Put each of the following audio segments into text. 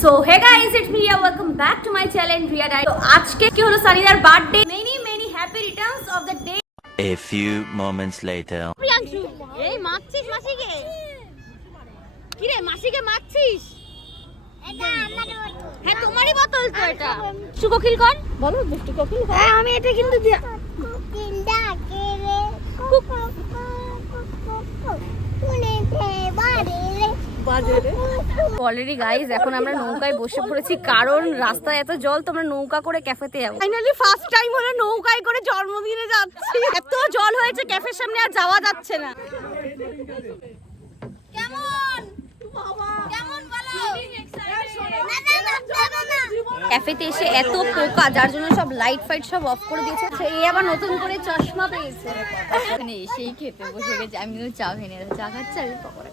So hey guys, it's me Ria. Welcome back to my channel Ria Diary. So আজকে কি হলো সানিদার birthday. Many happy returns of the day. A few moments later. Priyanshu, এই মারছিস মাসিকে? কি রে মাসিকে মারছিস? এটা আমার বোতল। হ্যাঁ তোমারই বোতল তো এটা। সুকোকিল কোন? বলো মিষ্টি কোকিল। হ্যাঁ আমি এটা কিন্তু দিয়া। কোকিলটা কে রে? কোনেতে বাড়ি রে। অলরেডি গাইজ এখন আমরা নৌকায় বসে পড়েছি কারণ রাস্তায় এত জল তোমরা নৌকা করে ক্যাফেতে যাবো। ফাইনালি ফার্স্ট টাইম হলো নৌকায় করে জন্মদিনে যাচ্ছি। এত জল হয়েছে ক্যাফের সামনে আর যাওয়া যাচ্ছে না। কেমন কেমন বলো? ক্যাফেতে এসে এত পোকা যার জন্য সব লাইট ফাইট সব অফ করে দিয়েছে। এই আবার নতুন করে চশমা পেয়েছে। এখানে এসেই খেতে বসে গেছে। আমি কিন্তু চা খেয়ে নিলাম, চা খাচ্ছে আর পকোড়া।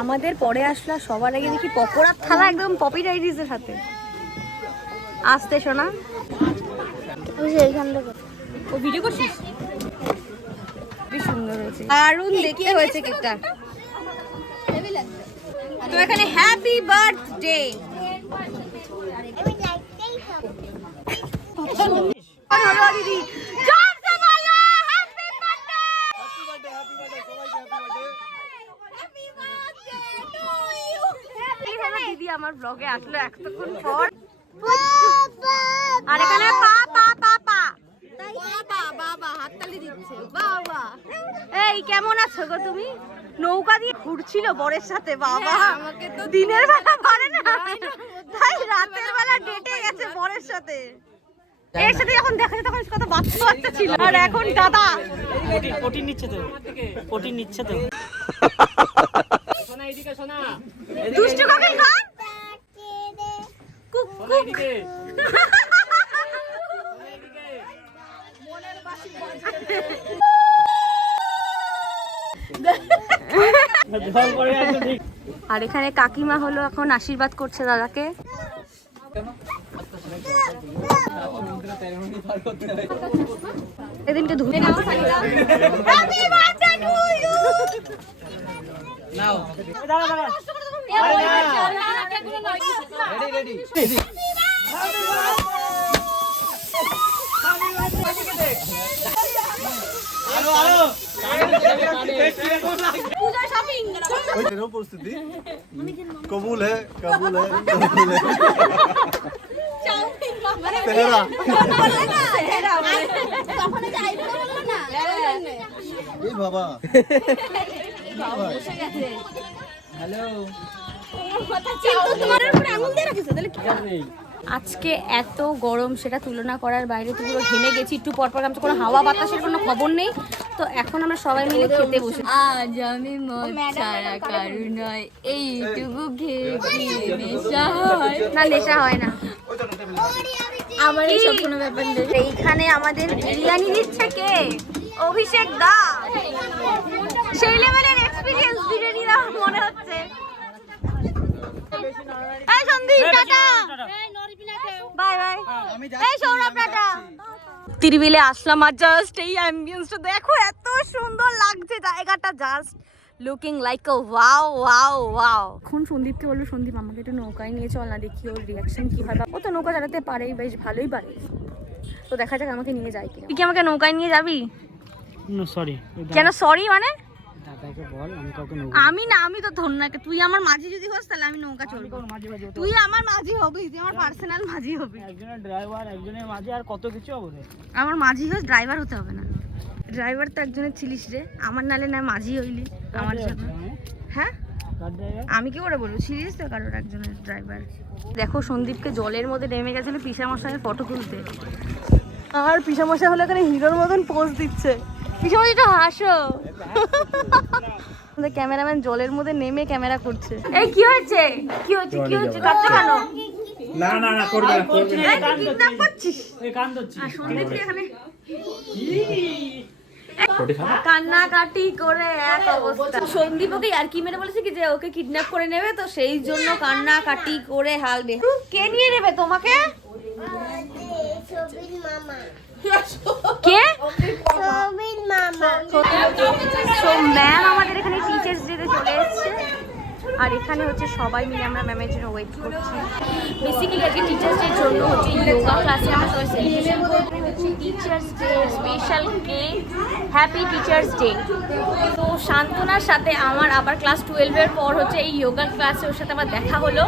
আমাদের পরে আসলা সবার আগে দেখি পকোড়ার থালা একদম পপি রাইডিসের হাতে। আসতে শোনা ও ভিডিও করছিস? বেশ সুন্দর হয়েছে, দারুণ দেখতে হয়েছে কেকটা। তো এখানে হ্যাপি বার্থডে। আমি লাইটটাই খাবো। দিদি জোরসে বলো হ্যাপি বার্থডে। দিদি আমার ব্লগে আসলো এতক্ষণ পর। আর এখানে পা পা পা পা বাবা বাবা হাততালি দিচ্ছে বাবা। এই কেমন আছো গো তুমি? নৌকা দিয়ে ঘুরছিল বরের সাথে বাবা। আমাকে তো দিনের বেলা পারে না, তাই রাতের বেলা ডেটে গেছে বরের সাথে। এর সাথে যখন দেখা যায় তখন কত বাচ্চা বাচ্চা ছিল, আর এখন দাদা প্রোটিন নিচ্ছে তো, প্রোটিন নিচ্ছে তো। সোনা এদিকে, সোনা দুষ্টু কোকিল খান কুক কুক। আর এখানে কাকিমা হলো এখন আশীর্বাদ করছে দাদাকে। এদিনকে ধুয়ে নাও। Happy birthday to you. নাও দাঁড়া দাঁড়া, রেডি রেডি। আরো আরো পূজা শপিং परिस्थिति कबूल है कबूल है कबूल है तेरा তখন যাইবো বললো না এই বাবা বসে গেছে। হ্যালো। তোমার উপরে আঙুল দিয়ে রাখিস তাহলে কি? আজকে এত গরম সেটা তুলনা করার বাইরে, তো পুরো ঘেমে গেছি। একটু পর পর কোনো হাওয়া বাতাসের কোনো খবর নেই। তো এখন আমরা সবাই মিলে খেতে বসে। আজ আমি মদ ছাড়া কারু নয়, এইটুকু খেয়ে কি নেশা হয়? না নেশা হয় না। আমার এইসব কোনো ব্যাপার নেই। এইখানে আমাদের বিরিয়ানি দিচ্ছে কে? অভিষেক দা। সেই লেভেলের এক্সপেরিয়েন্স বিরিয়ানি দা মনে হচ্ছে। এই সন্দীপ টাটা, বাই বাই। এই সৌরভ টাটা। তিরবিলে আসলাম আর জাস্ট এই অ্যাম্বিয়েন্সটা দেখো, এত সুন্দর লাগছে জায়গাটা। জাস্ট লুকিং লাইক আ ওয়াও ওয়াও ওয়াও। এখন সন্দীপকে বলবো সন্দীপ আমাকে একটু নৌকায় নিয়ে চল না, দেখি ওর রিয়াকশন কি হয়। ও তো নৌকা চালাতে পারেই, বেশ ভালোই পারে। তো দেখা যাক আমাকে নিয়ে যায় কিনা। তুই কি আমাকে নৌকায় নিয়ে যাবি? No sorry. কেন সরি মানে? দাদাকে বল আমি কাউকে নৌকা। আমি না, আমি তো ধন্যকে। তুই আমার মাঝি যদি হোস তাহলে আমি নৌকা চলবো। তুই আমার মাঝি হবি, তুই আমার পার্সোনাল মাঝি হবি। একজনের ড্রাইভার, একজনের মাঝে, আর কত কিছু হবে। আমার মাঝি হোস, ড্রাইভার হতে হবে না। ড্রাইভার তো একজনের ছিলিস রে, আমার নালে না মাঝি হইলি আমার জন্য। হ্যাঁ আমি কি করে বলবো, সিরিয়াস তো কারোর একজনের ড্রাইভার। দেখো সন্দীপকে জলের মধ্যে নেমে গেছিল পিসামশাইয়ের ফটো তুলতে, আর পিসামশাই হলো এখানে হিরোর মতন পোজ দিচ্ছে। পিসামশাইটা হাসো। আমাদের ক্যামেরাম্যান জলের মধ্যে নেমে ক্যামেরা করছে। এই কি হয়েছে কি হয়েছে কি হয়েছে? কাটতে কেন? না না না, করবে না করবে না। কিডন্যাপ করছিস? এই কান ধরছি। আর সন্দীপকে এখানে কান্নাকাটি করে এক অবস্থা। সন্দীপ ওকে আর কি মেরে বলেছে কি যে ওকে কিডন্যাপ করে নেবে, তো সেই জন্য কান্নাকাটি করে হালবে। কে নিয়ে নেবে তোমাকে? ছবির মামা। কে? ছবির মামা। সো ম্যাম আমাদের এখানে টিচার্স ডেতে চলে এসেছে। আর এখানে হচ্ছে সবাই মিলে আমরা ম্যামের জন্য ওয়েট করছি। বেসিক্যালি আজকে টিচার্স ডের জন্য হচ্ছে যোগা ক্লাসে আমরা সবাই সেলিব্রেশন করছি হচ্ছে teachers day special day, happy teachers day. তো শান্তনার সাথে আমার আবার ক্লাস 12-এর পর হচ্ছে এই যোগা ক্লাসে ওর সাথে আমার দেখা হলো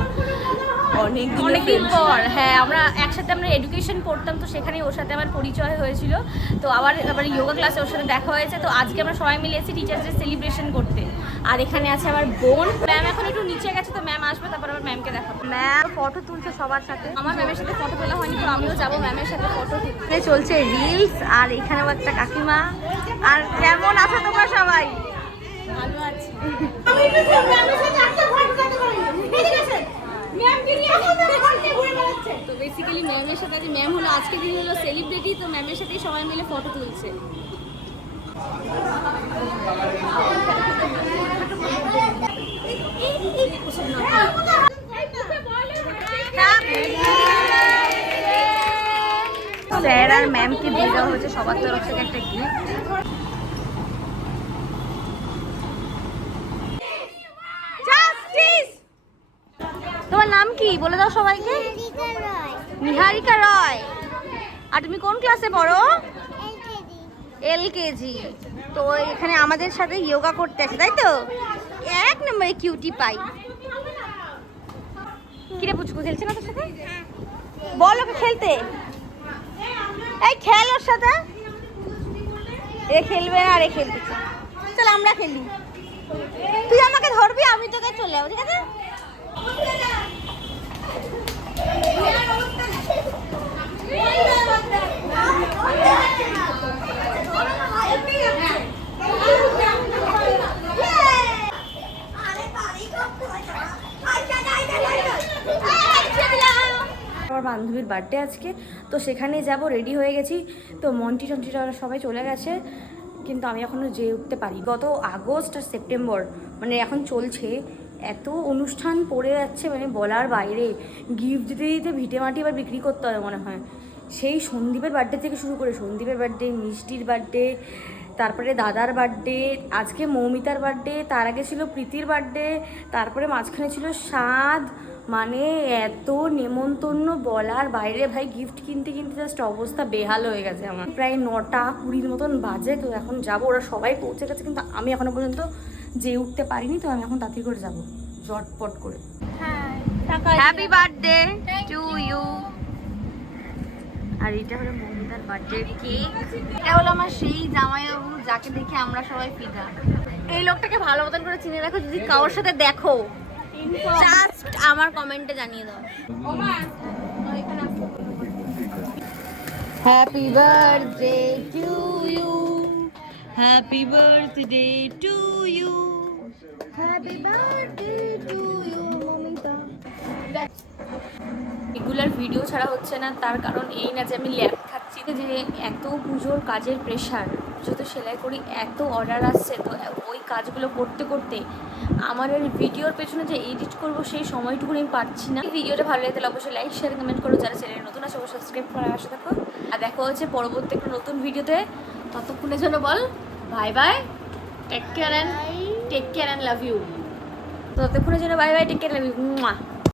অনেকদিন পর। হ্যাঁ, আমরা একসাথে আমরা এডুকেশন পড়তাম, তো সেখানেই ওর সাথে আমার পরিচয় হয়েছিল। তো আবার যোগা ক্লাসে ওর সাথে দেখা হয়েছে। তো আজকে আমরা সবাই মিলে এসেছি টিচার্স ডে সেলিব্রেশন করতে। আর এখানে আছে আমার বোন। ম্যাম এখন একটু নিচে গেছে, তো ম্যাম আসবে, তারপর আবার ম্যামকে দেখাবো। ম্যাম ফটো তুলছে সবার সাথে। আমার ম্যামের সাথে ফটো তোলা হয়নি, তো আমিও যাবো ম্যামের সাথে ফটো তুলতে। চলছে রিলস, আর এখানেও একটা কাকিমা। আর কেমন আছো তোমরা সবাই? ভালো আছি। তো বেসিক্যালি ম্যামের সাথে যে ম্যাম হলো আজকে দিন হলো সেলিব্রিটি, তো ম্যামের সাথেই সবাই মিলে ফটো তুলছে। স্যার আর ম্যামকে দিয়ে দেওয়া হয়েছে সবার তরফ থেকে একটা গিফট। তোমার নাম কি বলে দাও সবাইকে? নিহারিকা রয়। আর তুমি কোন ক্লাসে পড়ো? LKG। তো এখানে আমাদের সাথে যোগা করতে আছে, তাই তো? এক নম্বরে কিউটি পাই। কিরে পুচকু খেলছে না তোর সাথে? বল ওকে খেলতে। এই খেল ওর সাথে। এ খেলবে না আর এ খেলতেছে। চল আমরা খেলি। তুই আমাকে ধরবি, আমি তোকে চলে যাবো, ঠিক আছে? আমার বান্ধবীর বার্থডে আজকে, তো সেখানে যাব, রেডি হয়ে গেছি। তো মন্টি টন্টিরা সবাই চলে গেছে, কিন্তু আমি এখনও যেয়ে উঠতে পারি। গত আগস্ট আর সেপ্টেম্বর মানে এখন চলছে, এত অনুষ্ঠান পড়ে যাচ্ছে মানে বলার বাইরে। গিফট দিতে দিতে ভিটে মাটি এবার বিক্রি করতে হবে মনে হয়। সেই সন্দীপের বার্থডে থেকে শুরু করে সন্দীপের বার্থডে, মিষ্টির বার্থডে, তারপরে দাদার বার্থডে, আজকে মৌমিতার বার্থডে, তার আগে ছিল প্রীতির বার্থডে, তারপরে মাঝখানে ছিল স্বাদ। মানে এত নেমন্তন্ন বলার বাইরে ভাই। গিফট কিনতে কিনতে জাস্ট অবস্থা বেহাল হয়ে গেছে আমার। প্রায় 9:20 মতন বাজে। তো এখন যাবো, ওরা সবাই পৌঁছে গেছে, কিন্তু আমি এখনো পর্যন্ত যেয়ে উঠতে পারিনি। তো আমি এখন তাড়াতাড়ি করে যাবো ঝটপট করে। Happy birthday to you. আর এটা হলো মৌমিতার বার্থডে কেক। এটা হলো আমার সেই জামাইবাবু যাকে দেখে আমরা সবাই ফিদা। এই লোকটাকে ভালো মতন করে চিনে রাখো, যদি কারোর সাথে দেখো জাস্ট আমার কমেন্টে জানিয়ে দাও। Happy birthday to you, happy birthday to you, happy birthday to you Momita. Regular video ছাড়া হচ্ছে না, তার কারণ এই না যে আমি ল্যাব খাচ্ছি, যে এত পুজোর কাজের প্রেশার। যত সেলাই করি এত অর্ডার আসছে, তো ওই কাজগুলো করতে করতে আমার এই ভিডিওর পেছনে যে এডিট করবো সেই সময়টুকু আমি পারছি না। ভিডিওটা ভালো লাগে তাহলে অবশ্যই লাইক শেয়ার কমেন্ট করো। যারা চ্যানেলে নতুন আছে অবশ্যই সাবস্ক্রাইব করে আসে থাকো। আর দেখা হচ্ছে পরবর্তী একটা নতুন ভিডিওতে। ততক্ষণের জন্য বল bye bye, take care and love you. ততক্ষণের জন্য bye bye, take care, love you.